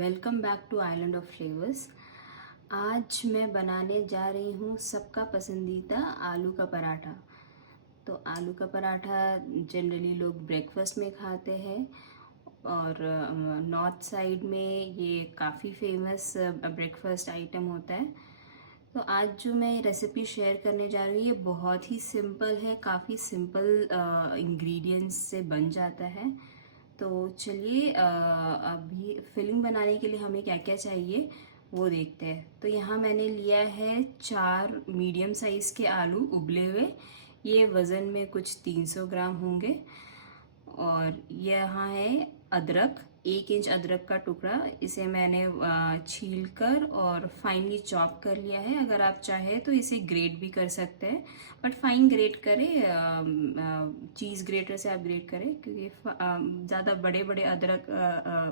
Welcome back to island of flavours. आज मैं बनाने जा रही हूँ सबका पसंदीदा आलू का पराठा। तो आलू का पराठा जनरली लोग ब्रेकफास्ट में खाते हैं और नॉर्थ साइड में ये काफ़ी फेमस ब्रेकफास्ट आइटम होता है। तो आज जो मैं रेसिपी शेयर करने जा रही हूँ ये बहुत ही सिंपल है, काफ़ी सिंपल इंग्रेडिएंट्स से बन जाता है। तो चलिए अभी फिलिंग बनाने के लिए हमें क्या क्या चाहिए वो देखते हैं। तो यहाँ मैंने लिया है 4 मीडियम साइज़ के आलू उबले हुए। ये वज़न में कुछ 300 ग्राम होंगे। और यहाँ है अदरक, 1 इंच अदरक का टुकड़ा। इसे मैंने छील कर और फाइनली चॉप कर लिया है। अगर आप चाहें तो इसे ग्रेट भी कर सकते हैं, बट फाइन ग्रेट करें, चीज़ ग्रेटर से आप ग्रेट करें, क्योंकि ज़्यादा बड़े बड़े अदरक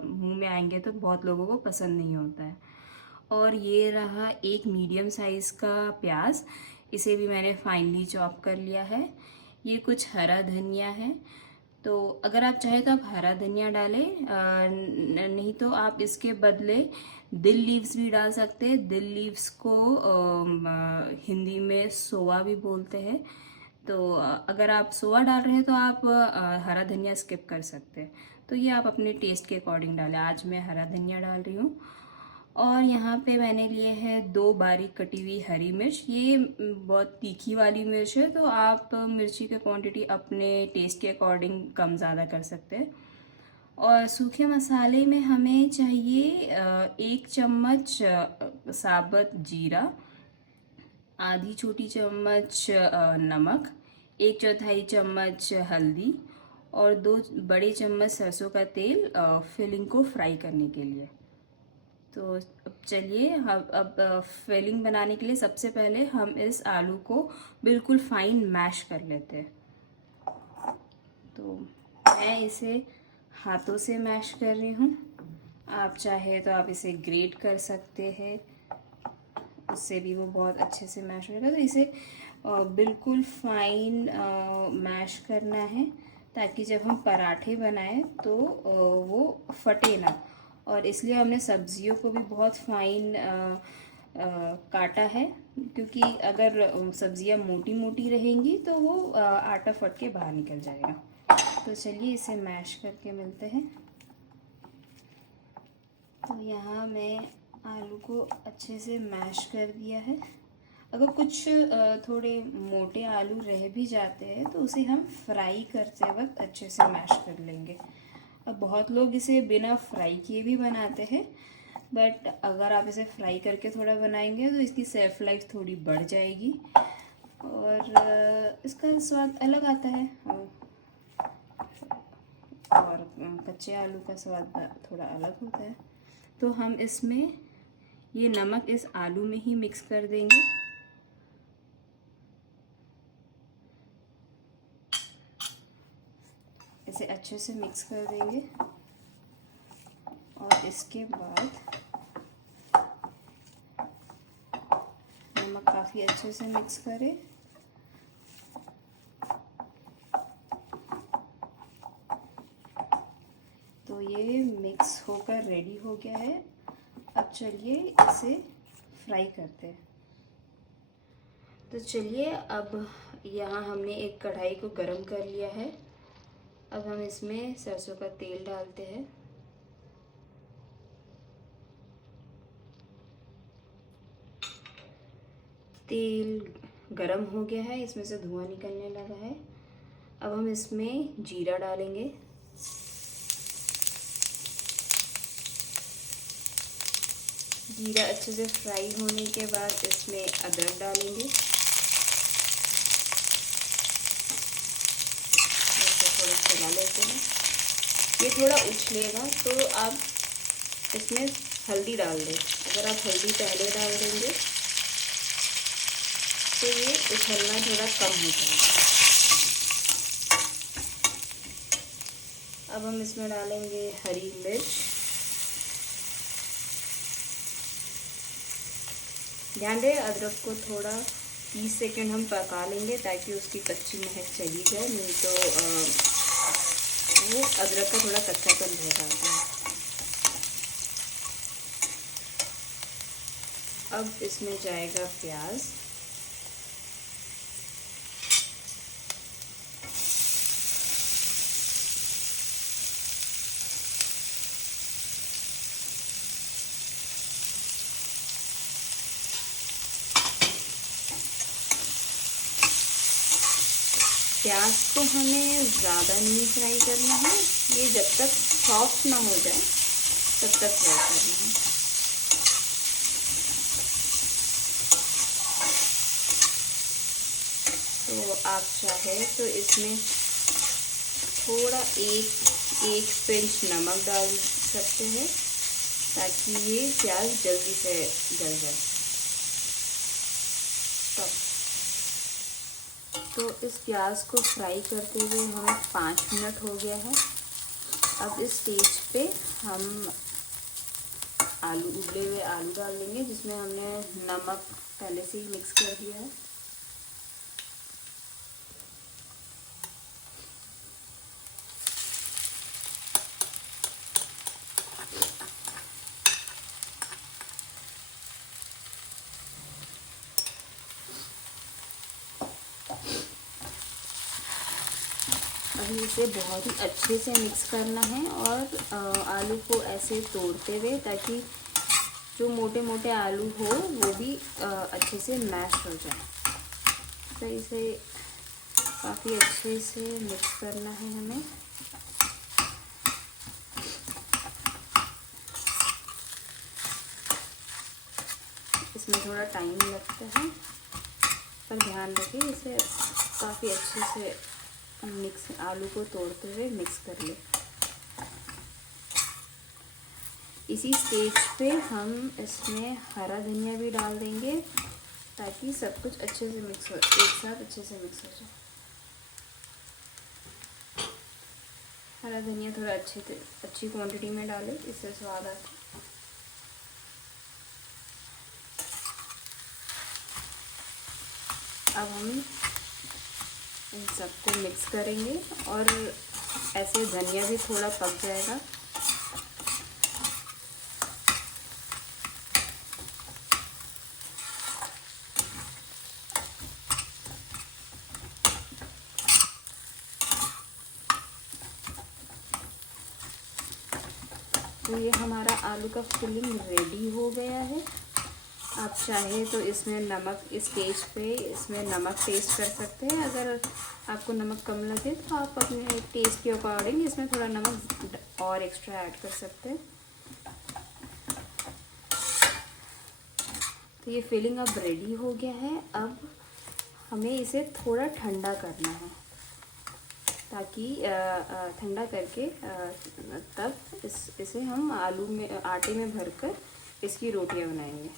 मुंह में आएंगे तो बहुत लोगों को पसंद नहीं होता है। और ये रहा 1 मीडियम साइज़ का प्याज, इसे भी मैंने फाइनली चॉप कर लिया है। ये कुछ हरा धनिया है। तो अगर आप चाहें तो आप हरा धनिया डालें, नहीं तो आप इसके बदले दिल लीव्स भी डाल सकते हैं। दिल लीव्स को हिंदी में सोआ भी बोलते हैं। तो अगर आप सोआ डाल रहे हैं तो आप हरा धनिया स्किप कर सकते हैं। तो ये आप अपने टेस्ट के अकॉर्डिंग डालें। आज मैं हरा धनिया डाल रही हूँ। और यहाँ पे मैंने लिए हैं 2 बारीक कटी हुई हरी मिर्च। ये बहुत तीखी वाली मिर्च है, तो आप मिर्ची की क्वांटिटी अपने टेस्ट के अकॉर्डिंग कम ज़्यादा कर सकते हैं। और सूखे मसाले में हमें चाहिए 1 चम्मच साबुत जीरा, आधी छोटी चम्मच नमक, 1/4 चम्मच हल्दी और 2 बड़े चम्मच सरसों का तेल फिलिंग को फ्राई करने के लिए। तो अब चलिए, अब फिलिंग बनाने के लिए सबसे पहले हम इस आलू को बिल्कुल फाइन मैश कर लेते हैं। तो मैं इसे हाथों से मैश कर रही हूँ। आप चाहे तो आप इसे ग्रेट कर सकते हैं, उससे भी वो बहुत अच्छे से मैश होगा। तो इसे बिल्कुल फाइन मैश करना है, ताकि जब हम पराठे बनाएं तो वो फटे ना। और इसलिए हमने सब्जियों को भी बहुत फाइन काटा है, क्योंकि अगर सब्जियां मोटी मोटी रहेंगी तो वो आटा फट के बाहर निकल जाएगा। तो चलिए इसे मैश करके मिलते हैं। तो यहाँ मैं आलू को अच्छे से मैश कर दिया है। अगर कुछ थोड़े मोटे आलू रह भी जाते हैं तो उसे हम फ्राई करते वक्त अच्छे से मैश कर लेंगे। अब बहुत लोग इसे बिना फ्राई किए भी बनाते हैं, बट अगर आप इसे फ्राई करके थोड़ा बनाएंगे तो इसकी सेल्फ लाइफ थोड़ी बढ़ जाएगी और इसका स्वाद अलग आता है। और कच्चे आलू का स्वाद थोड़ा अलग होता है। तो हम इसमें ये नमक इस आलू में ही मिक्स कर देंगे। इसे अच्छे से मिक्स कर देंगे और इसके बाद नमक काफ़ी अच्छे से मिक्स करें। तो ये मिक्स होकर रेडी हो गया है। अब चलिए इसे फ्राई करते हैं। तो चलिए, अब यहाँ हमने एक कढ़ाई को गरम कर लिया है। अब हम इसमें सरसों का तेल डालते हैं। तेल गरम हो गया है, इसमें से धुआं निकलने लगा है। अब हम इसमें जीरा डालेंगे। जीरा अच्छे से फ्राई होने के बाद इसमें अदरक डालेंगे। ऐसे थोड़ा चला लेते हैं। ये थोड़ा उछलेगा तो आप इसमें हल्दी डाल दें। अगर आप हल्दी पहले डाल देंगे तो ये उछलना थोड़ा कम हो जाएगा। अब हम इसमें डालेंगे हरी मिर्च। ध्यान दें, अदरक को थोड़ा 30 सेकंड हम पका लेंगे ताकि उसकी कच्ची महक चली जाए, नहीं तो वो अदरक का थोड़ा कच्चापन रह जाता है। अब इसमें जाएगा प्याज। प्याज को हमें ज़्यादा नहीं फ्राई करना है, ये जब तक सॉफ्ट ना हो जाए तब तक फ्राई करना है। तो आप चाहे तो इसमें थोड़ा एक पिंच नमक डाल सकते हैं ताकि ये प्याज जल्दी से गल जाए। तो इस प्याज को फ्राई करते हुए हमें 5 मिनट हो गया है। अब इस स्टेज पे हम उबले हुए आलू डाल देंगे, जिसमें हमने नमक पहले से ही मिक्स कर दिया है। अभी इसे बहुत ही अच्छे से मिक्स करना है और आलू को ऐसे तोड़ते हुए, ताकि जो मोटे मोटे आलू हो वो भी अच्छे से मैश हो जाए। तो इसे काफ़ी अच्छे से मिक्स करना है हमें। इसमें थोड़ा टाइम लगता है, पर ध्यान रखिए इसे काफ़ी अच्छे से मिक्स, आलू को तोड़ते हुए मिक्स कर ले। इसी स्टेज पे हम इसमें हरा धनिया भी डाल देंगे ताकि सब कुछ अच्छे से मिक्स हो, एक साथ अच्छे से मिक्स हो जाए। हरा धनिया थोड़ा अच्छी क्वांटिटी में डालें, इससे स्वाद आता है। अब हम इन सबको मिक्स करेंगे और ऐसे धनिया भी थोड़ा पक जाएगा। तो ये हमारा आलू का फिलिंग रेडी हो गया है। आप चाहे तो इसमें नमक, इस स्टेज पे इसमें नमक टेस्ट कर सकते हैं। अगर आपको नमक कम लगे तो आप अपने टेस्ट के अकॉर्डिंग इसमें थोड़ा नमक और एक्स्ट्रा ऐड कर सकते हैं। तो ये फिलिंग अब रेडी हो गया है। अब हमें इसे थोड़ा ठंडा करना है, ताकि ठंडा करके तब इसे हम आलू में, आटे में भरकर इसकी रोटियां बनाएंगे।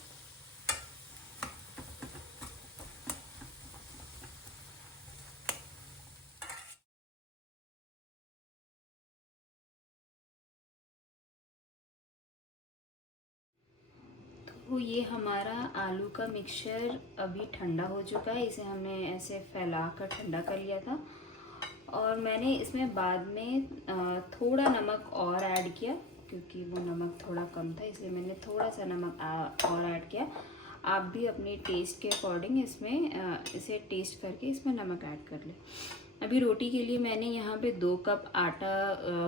तो ये हमारा आलू का मिक्सचर अभी ठंडा हो चुका है। इसे हमने ऐसे फैला कर ठंडा कर लिया था और मैंने इसमें बाद में थोड़ा नमक और ऐड किया, क्योंकि वो नमक थोड़ा कम था, इसलिए मैंने थोड़ा सा नमक और ऐड किया। आप भी अपने टेस्ट के अकॉर्डिंग इसमें इसे टेस्ट करके इसमें नमक ऐड कर लें। अभी रोटी के लिए मैंने यहाँ पे 2 कप आटा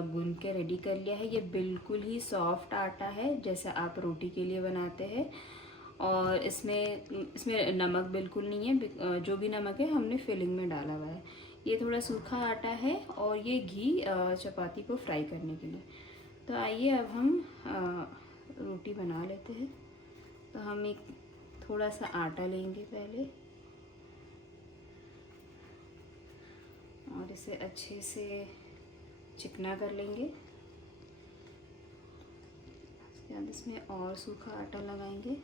गूंद के रेडी कर लिया है। ये बिल्कुल ही सॉफ्ट आटा है, जैसे आप रोटी के लिए बनाते हैं। और इसमें नमक बिल्कुल नहीं है, जो भी नमक है हमने फिलिंग में डाला हुआ है। ये थोड़ा सूखा आटा है और ये घी चपाती को फ्राई करने के लिए। तो आइए अब हम रोटी बना लेते हैं। तो हम एक थोड़ा सा आटा लेंगे पहले और इसे अच्छे से चिकना कर लेंगे। उसके बाद इसमें और सूखा आटा लगाएंगे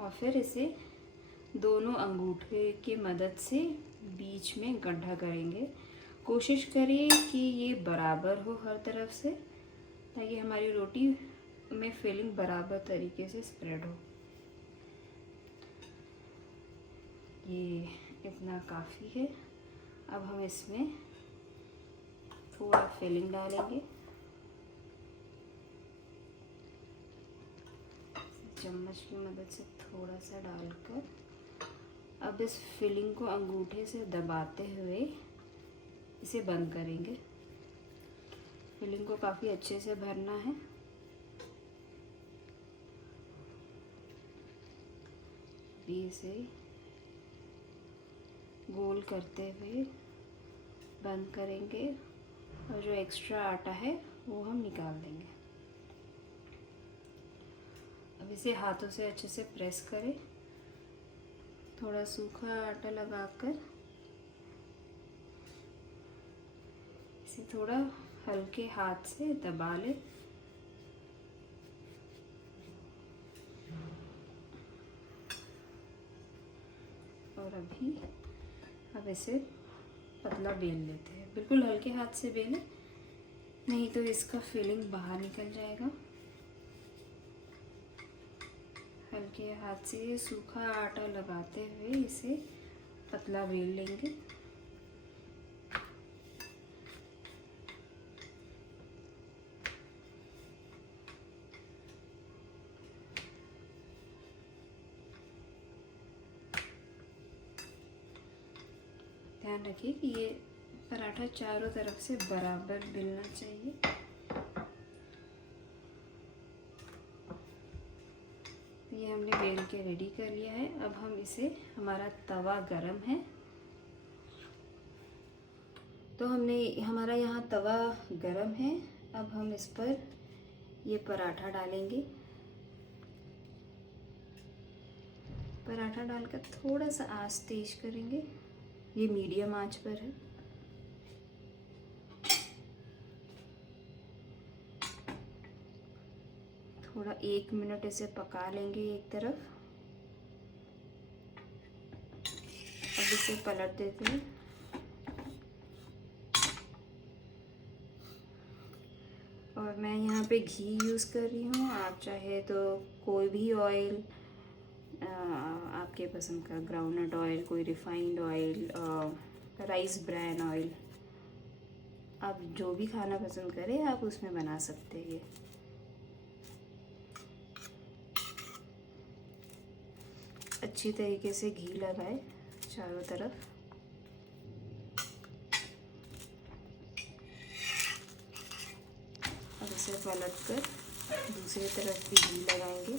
और फिर इसे दोनों अंगूठे की मदद से बीच में गड्ढा करेंगे। कोशिश करें कि ये बराबर हो हर तरफ से, ताकि हमारी रोटी में फिलिंग बराबर तरीके से स्प्रेड हो। ये इतना काफ़ी है। अब हम इसमें थोड़ा फिलिंग डालेंगे चम्मच की मदद से थोड़ा सा डालकर अब इस फिलिंग को अंगूठे से दबाते हुए इसे बंद करेंगे। फिलिंग को काफ़ी अच्छे से भरना है। इसे गोल करते हुए बंद करेंगे और जो एक्स्ट्रा आटा है वो हम निकाल देंगे। अब इसे हाथों से अच्छे से प्रेस करें। थोड़ा सूखा आटा लगाकर इसे थोड़ा हल्के हाथ से दबा लें। और अब इसे पतला बेल लेते हैं। बिल्कुल हल्के हाथ से बेलें, नहीं तो इसका फिलिंग बाहर निकल जाएगा। हल्के हाथ से सूखा आटा लगाते हुए इसे पतला बेल लेंगे। ध्यान रखिए कि ये पराठा चारों तरफ से बराबर बेलना चाहिए। ये हमने बेल के रेडी कर लिया है। अब हम इसे, हमारा तवा गरम है तो हमारा यहाँ तवा गरम है। अब हम इस पर ये पराठा डालेंगे। पराठा डालकर थोड़ा सा आंच तेज करेंगे। ये मीडियम आंच पर है। थोड़ा 1 मिनट इसे पका लेंगे एक तरफ। अब इसे पलट देते हैं। और मैं यहाँ पे घी यूज़ कर रही हूँ। आप चाहे तो कोई भी ऑयल, आपके पसंद का, ग्राउंडनट ऑयल, कोई refined oil, rice bran oil, आप जो भी खाना पसंद करें आप उसमें बना सकते हैं। अच्छी तरीके से घी लगाए चारों तरफ। अब इसे पलट कर दूसरी तरफ भी घी लगाएंगे।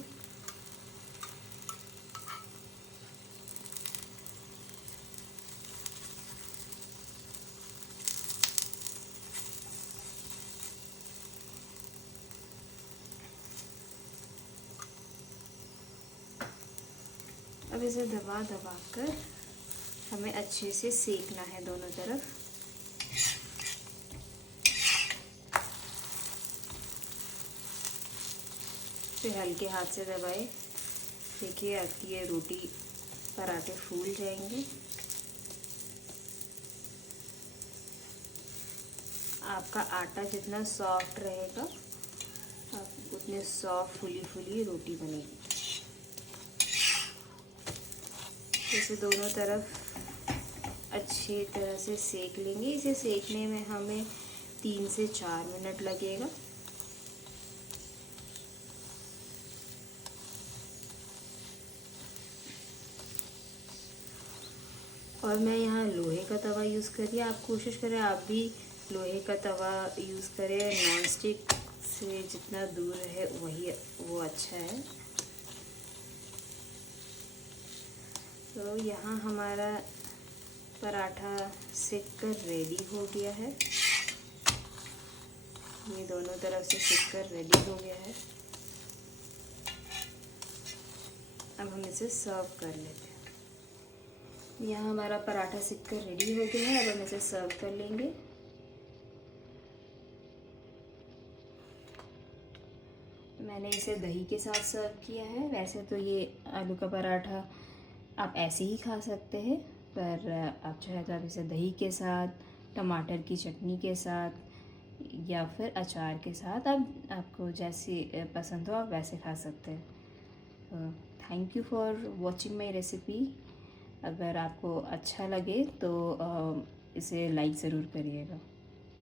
अब इसे दबा दबा कर हमें अच्छे से सेकना है दोनों तरफ। फिर हल्के हाथ से दबाए। देखिए आपकी ये रोटी, पराठे फूल जाएंगे। आपका आटा जितना सॉफ्ट रहेगा आप उतने सॉफ्ट फुली रोटी बनेगी। इसे दोनों तरफ अच्छी तरह से सेक लेंगे। इसे सेकने में हमें 3 से 4 मिनट लगेगा। और मैं यहाँ लोहे का तवा यूज़ कर रही हूँ। आप कोशिश करें आप भी लोहे का तवा यूज़ करें। नॉन स्टिक से जितना दूर है वो अच्छा है। तो यहाँ हमारा पराठा सेक कर रेडी हो गया है। ये दोनों तरफ से सेक कर रेडी हो गया है। अब हम इसे सर्व कर लेते हैं। यहाँ हमारा पराठा सेक कर रेडी हो गया है। अब हम इसे सर्व कर लेंगे। मैंने इसे दही के साथ सर्व किया है। वैसे तो ये आलू का पराठा आप ऐसे ही खा सकते हैं, पर आप चाहे तो आप इसे दही के साथ, टमाटर की चटनी के साथ या फिर अचार के साथ, आपको जैसे पसंद हो आप वैसे खा सकते हैं। Thank you for watching my recipe. अगर आपको अच्छा लगे तो इसे लाइक ज़रूर करिएगा।